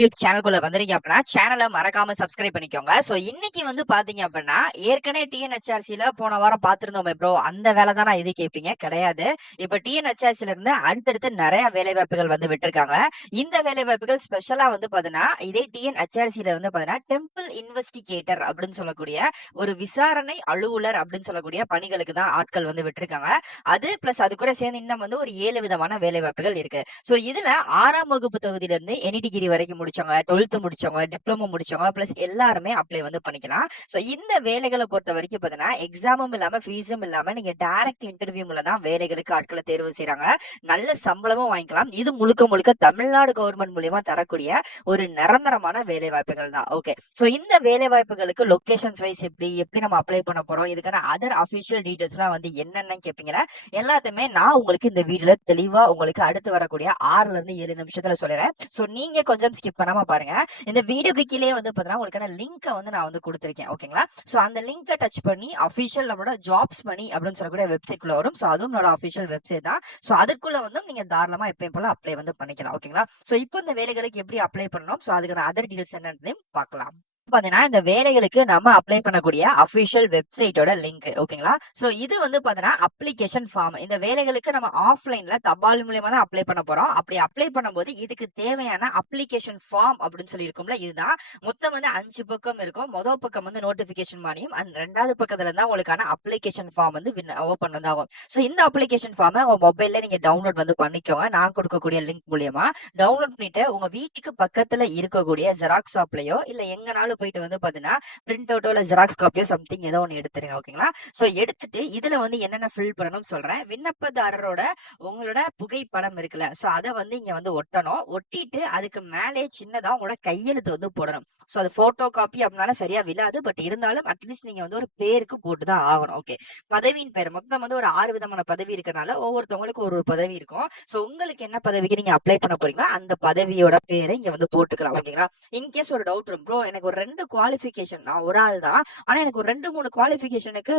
YouTube சேனல்குள்ள வந்தீங்க அப்படின்னா சேனலை மறக்காம சப்ஸ்கிரைப் பண்ணிக்கோங்க. சோ இன்னைக்கு வந்து பாத்தீங்க அப்படின்னா ஏற்கனவே டிஎன்ஹெச்ஆர்சியில போன வாரம் பாத்திருந்தோமே ப்ரோ அந்த வேலை தான் இது கேட்பீங்க? கிடையாது. இப்ப டிஎன்ஹெச்ஆர்சில இருந்து அடுத்தடுத்து நிறைய வேலை வாய்ப்புகள் வந்து விட்டுருக்காங்க. இந்த வேலை வாய்ப்புகள் ஸ்பெஷலா வந்து பாத்தீங்கன்னா இதே டிஎன்ஹெச்ஆர்சியில வந்து பாத்தீங்கன்னா டெம்பிள் இன்வெஸ்டிகேட்டர் அப்படின்னு சொல்லக்கூடிய ஒரு விசாரணை அலுவலர் அப்படின்னு சொல்லக்கூடிய பணிகளுக்கு தான் ஆட்கள் வந்து விட்டுருக்காங்க. அது பிளஸ் அது கூட சேர்ந்து இன்னும் வந்து ஒரு ஏழு விதமான வேலை வாய்ப்புகள் இருக்கு. சோ இதுல ஆறாம் வகுப்பு தொகுதியில இருந்து எனி டிகிரி வரைக்கும் முடிச்சவங்க டுவெல்த் முடிச்சவங்க டிப்ளமோ முடிச்சவங்க பிளஸ் எல்லாருமே அப்ளை வந்து பண்ணிக்கலாம். சோ இந்த வேலைகளை பொறுத்த வரைக்கும் பாத்தீங்கன்னா எக்ஸாமும் இல்லாம ஃபீஸும் இல்லாம நீங்க டைரக்ட் இன்டர்வியூ மூலம் தான் வேலைகளுக்கு ஆட்களை தேர்வு செய்யறாங்க நல்ல சம்பளமும் வாங்கிக்கலாம். இது முழுக்க முழுக்க தமிழ்நாடு கவர்மெண்ட் மூலியமா தரக்கூடிய ஒரு நிரந்தரமான வேலை வாய்ப்புகள் தான். ஓகே சோ இந்த வேலை வாய்ப்புகளுக்கு லொகேஷன்ஸ் வைஸ் எப்படி எப்படி நம்ம அப்ளை பண்ண போறோம் இதுக்கான அதர் அபிஷியல் டீடைல்ஸ் எல்லாம் வந்து என்னென்னு கேட்பீங்கன்னா எல்லாத்தையுமே நான் உங்களுக்கு இந்த வீடியோல தெளிவா உங்களுக்கு அடுத்து வரக்கூடிய ஆறுல இருந்து ஏழு நிமிஷத்துல சொல்லிடுறேன். சோ நீங்க கொஞ்சம் ஸ்கிப் பண்ணாம பாருங்க. இந்த வீடியோக்கு கீழே வந்து பாத்தீங்கன்னா உங்களுக்கான லிங்கை வந்து நான் வந்து கொடுத்துருக்கேன். ஓகேங்களா? சோ அந்த லிங்கை டச் பண்ணி அபிஷியல் நம்மளோட ஜாப்ஸ் மணி அப்படின்னு சொல்லக்கூடிய வெப்சைட் குள்ள வரும். சோ அதுவும் நம்மளோட அபிஷியல் வெப்சைட் தான். சோ அதுக்குள்ள வந்து நீங்க தாராளமா எப்பயும் போல அப்ளை வந்து பண்ணிக்கலாம். ஓகேங்களா? சோ இப்போ இந்த வேலைகளுக்கு எப்படி அப்ளை பண்ணணும்? சோ அதுக்கான அதர் டீடைல்ஸ் என்னன்னு பார்க்கலாம். பாத்தீங்கன்னா இந்த வேலைகளுக்கு நம்ம அப்ளை பண்ணக்கூடிய அபிஷியல் வெப்சைட்டோட லிங்க் ஓகேங்களா சோ இது வந்து பாத்தீங்கன்னா அப்ளிகேஷன் ஃபார்ம் இந்த வேலைகளுக்கு நம்ம ஆஃப்லைன்ல தபால் மூலியமா தான் அப்ளை பண்ண போறோம். அப்படி அப்ளை பண்ணும்போது இதுக்கு தேவையான அப்ளிகேஷன் ஃபார்ம் அப்படின்னு சொல்லி இருக்கும்ல இதுதான். மொத்தம் வந்து அஞ்சு பக்கம் இருக்கும். முதல் பக்கம் வந்து நோட்டிபிகேஷன் மாதிரியும் அந்த ரெண்டாவது பக்கத்துல இருந்தா உங்களுக்கான அப்ளிகேஷன் ஃபார்ம் வந்து ஓபன் வந்து ஆகும். சோ இந்த அப்ளிகேஷன் ஃபார்மை உங்க மொபைல்ல நீங்க டவுன்லோட் வந்து பண்ணிக்கோங்க. நான் கொடுக்கக்கூடிய லிங்க் மூலியமா. டவுன்லோட் பண்ணிட்டு உங்க வீட்டுக்கு பக்கத்துல இருக்கக்கூடிய ஜெராக்ஸ் ஷாப்லயோ இல்ல எங்கனாலும் போயிட்டு வந்து பாத்தீங்கன்னா பிரிண்ட் அவுட்டோ இல்ல ஜெராக்ஸ் காப்பியோ சம்திங் ஏதோ ஒன்று எடுத்துருங்க ஓகேங்களா ஸோ எடுத்துட்டு இதுல வந்து என்னென்ன ஃபில் பண்ணணும்னு சொல்றேன். விண்ணப்பதாரரோட உங்களோட புகைப்படம் இருக்குல்ல. ஸோ அதை வந்து இங்க வந்து ஒட்டணும். ஒட்டிட்டு அதுக்கு மேலே சின்னதா உங்களோட கையெழுத்து வந்து போடணும். ஸோ அது போட்டோ காப்பி அப்படினால சரியா விழாது. பட் இருந்தாலும் அட்லீஸ்ட் நீங்க வந்து ஒரு பேருக்கு போட்டுதான் ஆகணும் ஓகே பதவியின் பேர் மொத்தம் வந்து ஒரு ஆறு விதமான பதவி இருக்கனால ஒவ்வொருத்தவங்களுக்கு ஒரு ஒரு பதவி இருக்கும். ஸோ உங்களுக்கு என்ன பதவிக்கு நீங்க அப்ளை பண்ண போறீங்களோ அந்த பதவியோட பேரை இங்க வந்து போட்டுக்கலாம் ஓகேங்களா இன்கேஸ் ஒரு டவுட் வரும் ப்ரோ எனக்கு ஒரு ரெண்டு குவாலிஃபிகேஷன் நான் ஒரு ஆள் தான். ஆனா எனக்கு ஒரு ரெண்டு மூணு குவாலிஃபிகேஷனுக்கு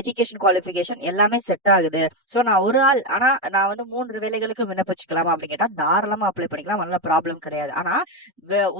எஜுகேஷன் குவாலிஃபிகேஷன் எல்லாமே செட் ஆகுது. ஸோ நான் ஒரு ஆள். ஆனா நான் வந்து மூன்று வேலைகளுக்கு விண்ணப்பிச்சுக்கலாமா அப்படின்னு கேட்டா தாராளமா அப்ளை பண்ணிக்கலாம். நல்ல ப்ராப்ளம் கிடையாது. ஆனா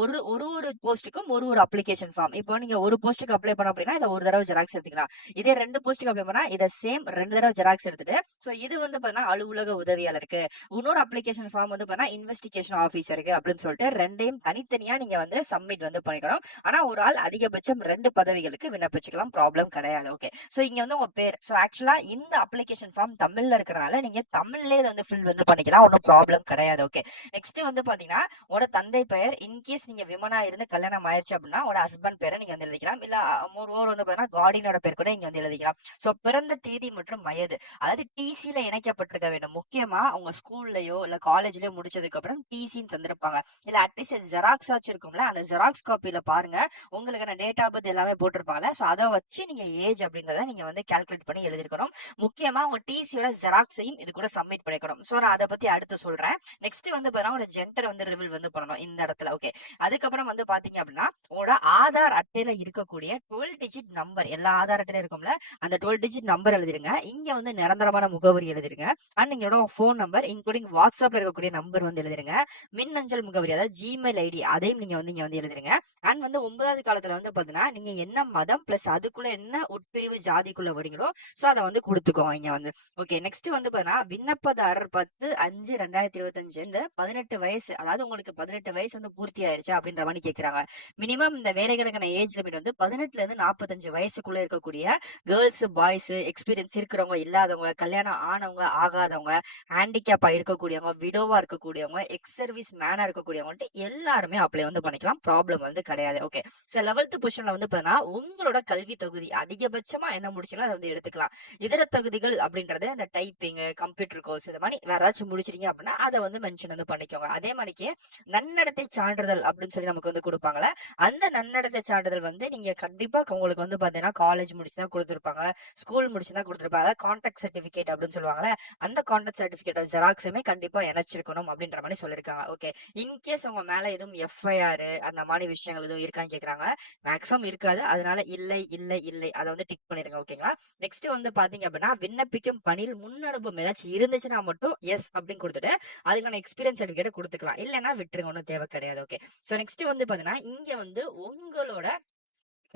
ஒரு ஒரு ஒரு போஸ்ட்டுக்கும் ஒரு ஒரு அப்ளிகேஷன் ஃபார்ம் இப்போ நீங்க ஒரு போஸ்ட்டுக்கு அப்ளை பண்ண அப்படின்னா இதை ஒரு தடவை ஜெராக்ஸ் எடுத்துக்கலாம். இதே ரெண்டு போஸ்ட்டுக்கு அப்ளை பண்ணா இதை சேம் ரெண்டு தடவை ஜெராக்ஸ் எடுத்துட்டு ஸோ இது வந்து பார்த்தீங்கன்னா அலுவலக உதவியாளருக்கு. இன்னொரு அப்ளிகேஷன் ஃபார்ம் வந்து பார்த்தீங்கன்னா இன்வெஸ்டிகேஷன் ஆஃபீஸருக்கு அப்படின்னு சொல்லிட்டு ரெண்டையும் தனித்தனியா நீங்க வந்து சப்மிட் வந்து பண்ணிக்கணும். ஆனா ஒரு ஆள் அதிகபட்சம் ரெண்டு பதவிகளுக்கு விண்ணப்பிச்சுக்கலாம். ப்ராப்ளம் கிடையாது. ஓகே சோ இங்க வந்து உங்க பேர். சோ ஆக்சுவலா இந்த அப்ளிகேஷன் ஃபார்ம் தமிழ்ல இருக்கிறனால நீங்க தமிழ்லயே வந்து ஃபில் வந்து பண்ணிக்கலாம். ஒன்றும் ப்ராப்ளம் கிடையாது. ஓகே நெக்ஸ்ட் வந்து பாத்தீங்கன்னா உங்களோட தந்தை பெயர். இன்கேஸ் நீங்க விமனா இருந்து கல்யாணம் ஆயிருச்சு அப்படின்னா உங்களோட ஹஸ்பண்ட் பேரை நீங்க வந்து எழுதிக்கலாம். இல்ல ஒரு ஓர் வந்து பாத்தீங்கன்னா கார்டினோட பேர் கூட இங்க வந்து எழுதிக்கலாம். சோ பிறந்த தேதி மற்றும் வயது. அதாவது டிசில இணைக்கப்பட்டிருக்க வேண்டும். முக்கியமா அவங்க ஸ்கூல்லயோ இல்ல காலேஜ்லயோ முடிச்சதுக்கு அப்புறம் டிசின்னு தந்திருப்பாங்க. இல்ல அட்லீஸ்ட் ஜெராக்ஸ் ஆச்சு இருக்கும்ல அந்த ஜெராக்ஸ் காப்பியில பாரு பாருங்க. உங்களுக்கான டேட் ஆஃப் பர்த் எல்லாமே போட்டிருப்பாங்கல்ல. ஸோ அதை வச்சு நீங்க ஏஜ் அப்படின்றத நீங்க வந்து கேல்குலேட் பண்ணி எழுதிருக்கணும் முக்கியமா உங்க டிசியோட ஜெராக்ஸையும் இது கூட சப்மிட் பண்ணிக்கணும் ஸோ நான் அதை பத்தி அடுத்து சொல்றேன். நெக்ஸ்ட் வந்து பாருங்க உங்களோட ஜென்டர் வந்து ரிவில் வந்து பண்ணணும் இந்த இடத்துல. ஓகே அதுக்கப்புறம் வந்து பாத்தீங்க அப்படின்னா உங்களோட ஆதார் அட்டையில இருக்கக்கூடிய டுவெல் டிஜிட் நம்பர் எல்லா ஆதார் அட்டையில இருக்கும்ல அந்த டுவெல் டிஜிட் நம்பர் எழுதிருங்க. இங்க வந்து நிரந்தரமான முகவரி எழுதிருங்க. அண்ட் நீங்களோட ஃபோன் நம்பர் இன்க்ளூடிங் வாட்ஸ்அப்ல இருக்கக்கூடிய நம்பர் வந்து எழுதிருங்க. மின்னஞ்சல் முகவரி அதாவது ஜிமெயில் ஐடி அதையும் நீங்க வந்து இங்க வந்து எழுதிருங்க. அண்ட் வந்து ஒன்பதாவது காலத்துல வந்து பாத்தீங்கன்னா நீங்க என்ன மதம் பிளஸ் அதுக்குள்ள என்ன உட்பிரிவு ஜாதிக்குள்ள வரீங்களோ சோ அதை வந்து கொடுத்துக்கோங்க இங்க வந்து. ஓகே நெக்ஸ்ட் வந்து பாத்தீங்கன்னா விண்ணப்பதாரர் பத்து அஞ்சு ரெண்டாயிரத்தி இருபத்தஞ்சு இந்த பதினெட்டு வயசு அதாவது உங்களுக்கு பதினெட்டு வயசு வந்து பூர்த்தி ஆயிருச்சு அப்படின்ற மாதிரி கேக்குறாங்க. மினிமம் இந்த வேலைகளுக்கான ஏஜ் லிமிட் வந்து பதினெட்டுல இருந்து நாற்பத்தஞ்சு வயசுக்குள்ள இருக்கக்கூடிய கேர்ள்ஸ் பாய்ஸ் எக்ஸ்பீரியன்ஸ் இருக்கிறவங்க இல்லாதவங்க கல்யாணம் ஆனவங்க ஆகாதவங்க ஹேண்டிகேப்பா இருக்கக்கூடியவங்க விடோவா இருக்கக்கூடியவங்க எக்ஸ் சர்வீஸ் மேனா இருக்கக்கூடியவங்க எல்லாருமே அப்ளை வந்து பண்ணிக்கலாம். ப்ராப்ளம் வந்து கிடையாது. ஓகே சோ லெவல்த் பொசிஷன்ல வந்து பாத்தீங்கன்னா உங்களோட கல்வி தொகுதி அதிகபட்சமா என்ன முடிச்சீங்களோ அதை வந்து எடுத்துக்கலாம். இதர தகுதிகள் அப்படின்றது இந்த டைப்பிங் கம்ப்யூட்டர் கோர்ஸ் இது மாதிரி வேற ஏதாச்சும் முடிச்சிருக்கீங்க அப்படின்னா அதை வந்து மென்ஷன் வந்து பண்ணிக்கோங்க. அதே மாதிரிக்கு நன்னடத்தை சான்றிதழ் அப்படின்னு சொல்லி நமக்கு வந்து கொடுப்பாங்களே அந்த நன்னடத்தை சான்றிதழ் வந்து நீங்க கண்டிப்பா உங்களுக்கு வந்து பாத்தீங்கன்னா காலேஜ் முடிச்சுதான் கொடுத்துருப்பாங்க ஸ்கூல் முடிச்சுதான் கொடுத்துருப்பாங்க. அதாவது கான்டாக்ட் சர்டிபிகேட் அப்படின்னு சொல்லுவாங்கல்ல அந்த கான்டாக்ட் சர்டிபிகேட் ஜெராக்ஸுமே கண்டிப்பா இணைச்சிருக்கணும் அப்படின்ற மாதிரி சொல்லியிருக்காங்க ஓகே இன்கேஸ் உங்க மேல எதுவும் எஃப்ஐஆர் அந்த மாதிரி விஷயங்கள் எதுவும் இருக்கான்னு கேக்குறாங்க. மேக்ஸிமம் இருக்காது. அதனால இல்லை இல்லை இல்லை. அதை வந்து டிக் பண்ணிருங்க ஓகேங்களா நெக்ஸ்ட் வந்து பாத்தீங்க அப்படின்னா விண்ணப்பிக்கும் பணியில் முன் அனுபவம் ஏதாச்சும் இருந்துச்சுன்னா மட்டும் எஸ் அப்படின்னு கொடுத்துட்டு அதுக்கான எக்ஸ்பீரியன்ஸ் சர்டிஃபிகேட் கொடுத்துக்கலாம். இல்லைன்னா விட்டுருங்க. ஒன்றும் தேவை கிடையாது ஓகே ஸோ நெக்ஸ்ட் வந்து பாத்தீங்கன்னா இங்க வந்து உங்களோட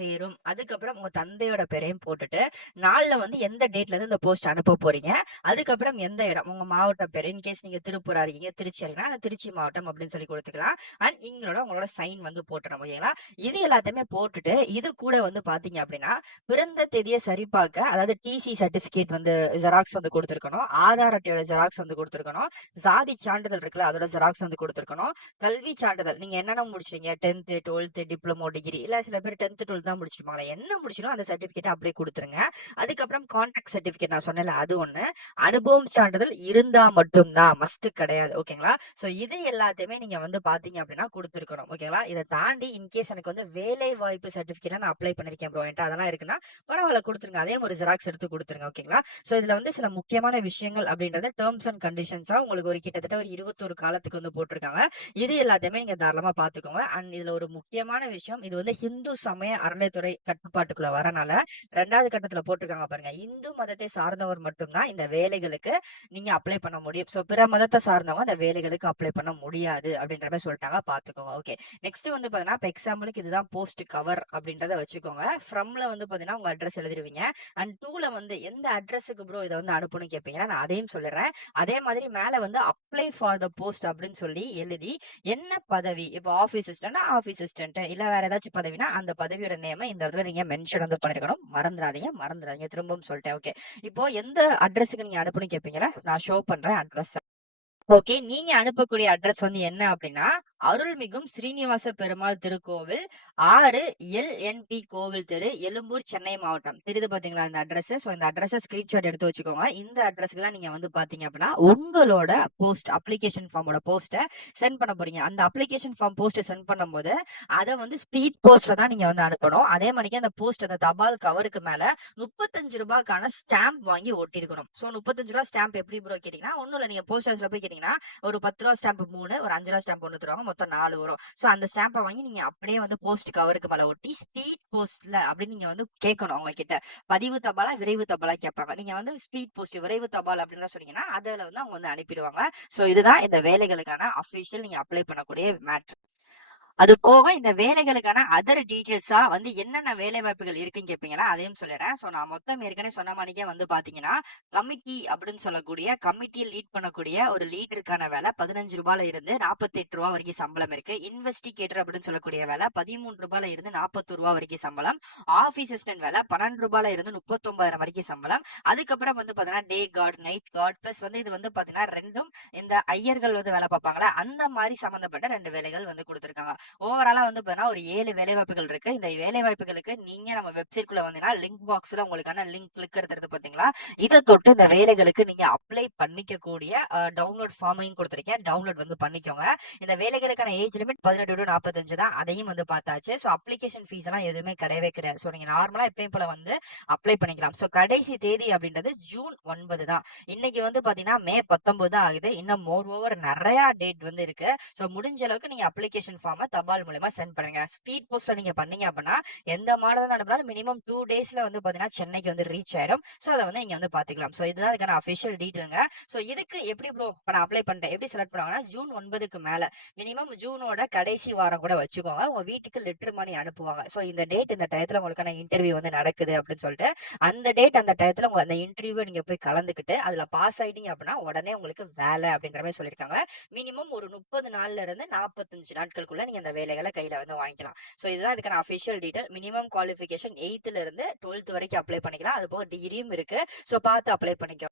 பேரும் அதுக்கப்புறம் உங்க தந்தையோட பேரையும் போட்டுட்டு நாள்ல வந்து எந்த டேட்ல இருந்து இந்த போஸ்ட் அனுப்ப போறீங்க? அதுக்கப்புறம் எந்த இடம்? உங்க மாவட்ட பேர் இன்கேஸ் நீங்க திருப்பூரா இருக்கீங்க திருச்சி இருக்கீங்கன்னா அந்த திருச்சி மாவட்டம் அப்படின்னு சொல்லி கொடுத்துக்கலாம். அண்ட் இங்களோட உங்களோட சைன் வந்து போட்டுறோம் ஓகேங்களா இது எல்லாத்தையுமே போட்டுட்டு இது கூட வந்து பாத்தீங்க அப்படின்னா பிறந்த தேதியை சரிபார்க்க அதாவது டிசி சர்டிபிகேட் வந்து ஜெராக்ஸ் வந்து கொடுத்துருக்கணும். ஆதார் அட்டையோட ஜெராக்ஸ் வந்து கொடுத்துருக்கணும். சாதி சான்றிதழ் இருக்குல்ல அதோட ஜெராக்ஸ் வந்து கொடுத்துருக்கணும். கல்வி சான்றிதழ் நீங்க என்னென்ன முடிச்சீங்க டென்த்து டுவெல்த்து டிப்ளமோ டிகிரி இல்ல சில பேர் டென்த்து டுவெல்த் தான் முடிச்சிருப்பாங்களா? என்ன முடிச்சிடும் அந்த சர்டிபிகேட் அப்படியே கொடுத்துருங்க. அதுக்கப்புறம் கான்டாக்ட் சர்டிபிகேட் நான் சொன்னல அது ஒண்ணு. அனுபவம் சான்றிதழ் இருந்தா மட்டும்தான் மஸ்ட் கிடையாது. ஓகேங்களா? சோ இது எல்லாத்தையுமே நீங்க வந்து பாத்தீங்க அப்படின்னா கொடுத்துருக்கணும். ஓகேங்களா? இதை தாண்டி இன்கேஸ் எனக்கு வந்து வேலை வாய்ப்பு சர்டிபிகேட் நான் அப்ளை பண்ணிருக்கேன் ப்ரோ என்கிட்ட அதெல்லாம் இருக்குன்னா பரவாயில்ல கொடுத்துருங்க. அதே ஒரு ஜெராக்ஸ் எடுத்து கொடுத்துருங்க. ஓகேங்களா? சோ இதுல வந்து சில முக்கியமான விஷயங்கள் அப்படின்றத டேர்ம்ஸ் அண்ட் கண்டிஷன்ஸா உங்களுக்கு ஒரு கிட்டத்தட்ட ஒரு இருபத்தொரு காலத்துக்கு வந்து போட்டிருக்காங்க. இது எல்லாத்தையுமே நீங்க தாராளமா பாத்துக்கோங்க அண்ட் இதுல ஒரு முக்கியமான விஷயம் இது வந்து ஹிந்து சமய அறநிலைத்துறை கட்டுப்பாட்டுக்குள்ள வரனால ரெண்டாவது கட்டத்துல போட்டிருக்காங்க பாருங்க. இந்து மதத்தை சார்ந்தவர் மட்டும்தான் இந்த வேலைகளுக்கு நீங்க அப்ளை பண்ண முடியும். சோ பிற மதத்தை சார்ந்தவங்க அந்த வேலைகளுக்கு அப்ளை பண்ண முடியாது அப்படின்ற மாதிரி சொல்லிட்டாங்க. பாத்துக்கோங்க. ஓகே நெக்ஸ்ட் வந்து பாத்தீங்கன்னா இப்போ எக்ஸாம்பிளுக்கு இதுதான் போஸ்ட் கவர் அப்படின்றத வச்சுக்கோங்க. ஃப்ரம்ல வந்து பாத்தீங்கன்னா உங்க அட்ரஸ் எழுதிருவீங்க. அண்ட் டூல வந்து எந்த அட்ரஸுக்கு ப்ரோ இதை வந்து அனுப்பணும் கேட்பீங்கன்னா நான் அதையும் சொல்லிடுறேன். அதே மாதிரி மேல வந்து அப்ளை ஃபார் த போஸ்ட் அப்படின்னு சொல்லி எழுதி என்ன பதவி? இப்போ ஆஃபீஸ் அசிஸ்டன்ட் ஆஃபீஸ் அசிஸ்டன்ட் இல்ல வேற ஏதாச்சும் பதவினா அந்த பதவியோட நேம இந்த இடத்துல நீங்க மென்ஷன் வந்து பண்ணிருக்கணும். மறந்துடாதீங்க மறந்துடாதீங்க. திரும்பவும் சொல்லிட்டேன். ஓகே இப்போ எந்த அட்ரஸுக்கு நீங்க அனுப்பணும் கேட்பீங்களா நான் ஷோ பண்றேன் அட்ரஸ் ஓகே நீங்க அனுப்பக்கூடிய அட்ரஸ் வந்து என்ன அப்படின்னா அருள்மிகும் ஸ்ரீனிவாச பெருமாள் திருக்கோவில் ஆறு எல் என் பி கோவில் தெரு எழும்பூர் சென்னை மாவட்டம். தெரியுது பாத்தீங்களா இந்த அட்ரஸ் ஸோ இந்த அட்ரஸ் ஸ்கிரீன்ஷாட் எடுத்து வச்சுக்கோங்க. இந்த அட்ரஸ்க்கு தான் நீங்க வந்து பாத்தீங்க அப்படின்னா உங்களோட போஸ்ட் அப்ளிகேஷன் ஃபார்மோட போஸ்ட்டை சென்ட் பண்ண போறீங்க. அந்த அப்ளிகேஷன் ஃபார்ம் போஸ்ட்டை சென்ட் பண்ணும்போது அதை வந்து ஸ்பீட் போஸ்ட்ல தான் நீங்க வந்து அனுப்பணும். அதே மாதிரி அந்த போஸ்ட் அந்த தபால் கவருக்கு மேல முப்பத்தஞ்சு ரூபாய்க்கான ஸ்டாம்ப் வாங்கி ஒட்டிருக்கணும். ஸோ முப்பத்தஞ்சு ரூபா ஸ்டாம்ப் எப்படி ப்ரோ கேட்டீங்கன்னா ஒன்றும் இல்லை. நீங்க போஸ்ட் ஆஃபீஸ்ல போய் கேட்டீங்கன்னா ஒரு பத்து ரூபா ஸ்டாம்ப் மூணு ஒரு அஞ்சு ரூபா ஸ்டாம்ப் ஒன்று தருவாங்க. மொத்தம் நாலு வரும். ஸோ அந்த ஸ்டாம்பை வாங்கி நீங்க அப்படியே வந்து போஸ்ட் கவருக்கு மேல ஒட்டி ஸ்பீட் போஸ்ட்ல அப்படின்னு நீங்க வந்து கேட்கணும் அவங்க கிட்ட பதிவு தபாலா விரைவு தபாலா கேட்பாங்க. நீங்க வந்து ஸ்பீட் போஸ்ட் விரைவு தபால் அப்படின்னு சொன்னீங்கன்னா அதில் வந்து அவங்க வந்து அனுப்பிடுவாங்க. ஸோ இதுதான் இந்த வேலைகளுக்கான அஃபிஷியல் நீங்க அப்ளை பண்ணக்கூடிய மேட்ரு அது போக இந்த வேலைகளுக்கான அதர் டீட்டெயில்ஸா வந்து என்னென்ன வேலை வாய்ப்புகள் இருக்குன்னு கேட்பீங்களா அதையும் சொல்லிடுறேன் ஸோ நான் மொத்தம் ஏற்கனவே சொன்ன மாதிரிக்கே வந்து பாத்தீங்கன்னா கமிட்டி அப்படின்னு சொல்லக்கூடிய கமிட்டியை லீட் பண்ணக்கூடிய ஒரு லீடருக்கான வேலை பதினஞ்சு ரூபாயில இருந்து நாற்பத்தி எட்டு ரூபா வரைக்கும் சம்பளம் இருக்கு. இன்வெஸ்டிகேட்டர் அப்படின்னு சொல்லக்கூடிய வேலை பதிமூணு ரூபாயில இருந்து நாற்பத்தி ரூபா வரைக்கும் சம்பளம். ஆஃபீஸ் அசிஸ்டன்ட் வேலை பன்னெண்டு ரூபாயில இருந்து முப்பத்தொன்பதாயிரம் வரைக்கும் சம்பளம். அதுக்கப்புறம் வந்து பாத்தீங்கன்னா day guard night guard plus வந்து இது வந்து பாத்தீங்கன்னா ரெண்டும் இந்த ஐயர்கள் வந்து வேலை பார்ப்பாங்களா? அந்த மாதிரி சம்பந்தப்பட்ட ரெண்டு வேலைகள் வந்து கொடுத்துருக்காங்க. ஓவராலா வந்து பாத்தீங்கன்னா ஒரு ஏழு வேலை வாய்ப்புகள் இருக்கு. இந்த வேலை வாய்ப்புகளுக்கு நீங்க நம்ம வெப்சைட் குள்ள வந்தீங்கன்னா லிங்க் பாக்ஸ்ல உங்களுக்கான லிங்க் கிளிக் எடுத்து பாத்தீங்களா? இதை தொட்டு இந்த வேலைகளுக்கு நீங்க அப்ளை பண்ணிக்கக்கூடிய டவுன்லோட் ஃபார்மையும் கொடுத்துருக்கேன் டவுன்லோட் வந்து பண்ணிக்கோங்க. இந்த வேலைகளுக்கான ஏஜ் லிமிட் பதினெட்டு டு நாற்பத்தஞ்சு தான். அதையும் வந்து பார்த்தாச்சு. ஸோ அப்ளிகேஷன் ஃபீஸ் எல்லாம் எதுவுமே கிடையவே கிடையாது. ஸோ நீங்க நார்மலா எப்பயும் போல வந்து அப்ளை பண்ணிக்கலாம். ஸோ கடைசி தேதி அப்படின்றது ஜூன் ஒன்பது தான். இன்னைக்கு வந்து பாத்தீங்கன்னா மே பத்தொன்பது தான் ஆகுது. இன்னும் மோர் ஓவர் நிறைய டேட் வந்து இருக்கு. ஸோ முடிஞ்ச அளவுக்கு நீங்க அப்ளிகேஷன் ஃபார்மை தபால் மூலமா சென்ட் பண்ணுங்க ஸ்பீட் போஸ்ட்ல நீங்க பண்ணீங்க அப்படின்னா எந்த மாடல் அனுப்பினாலும் மினிமம் டூ டேஸ்ல வந்து பாத்தீங்கன்னா சென்னைக்கு வந்து ரீச் ஆயிடும் ஸோ அதை வந்து நீங்க வந்து பாத்துக்கலாம். ஸோ இதுதான் அதுக்கான அஃபிஷியல் டீட்டெயிலுங்க ஸோ இதுக்கு எப்படி ப்ரோ இப்போ நான் அப்ளை பண்றேன். எப்படி செலக்ட் பண்ணுவாங்கன்னா ஜூன் ஒன்பதுக்கு மேல. மினிமம் ஜூனோட கடைசி வாரம் கூட வச்சுக்கோங்க. உங்க வீட்டுக்கு லெட்டர் மணி அனுப்புவாங்க. ஸோ இந்த டேட் இந்த டயத்துல உங்களுக்கான இன்டர்வியூ வந்து நடக்குது அப்படின்னு சொல்லிட்டு அந்த டேட் அந்த டயத்துல உங்க அந்த இன்டர்வியூ நீங்க போய் கலந்துக்கிட்டு அதுல பாஸ் ஆயிட்டீங்க அப்படின்னா உடனே உங்களுக்கு வேலை அப்படின்ற மாதிரி சொல்லியிருக்காங்க. மினிமம் ஒரு முப்பது நாள்ல இருந்து நாற்பத்தஞ்சு நாட்களுக்குள்ள நீங்க இந்த வேலைகளை கையில வந்து வாங்கிக்கலாம். ஸோ இதுதான் இதுக்கான அஃபிஷியல் டீடைல் மினிமம் குவாலிஃபிகேஷன் எயித்துல இருந்து டுவெல்த் வரைக்கும் அப்ளை பண்ணிக்கலாம். அது போக டிகிரியும் இருக்கு. ஸோ பார்த்து அப்ளை பண்ணிக்கோ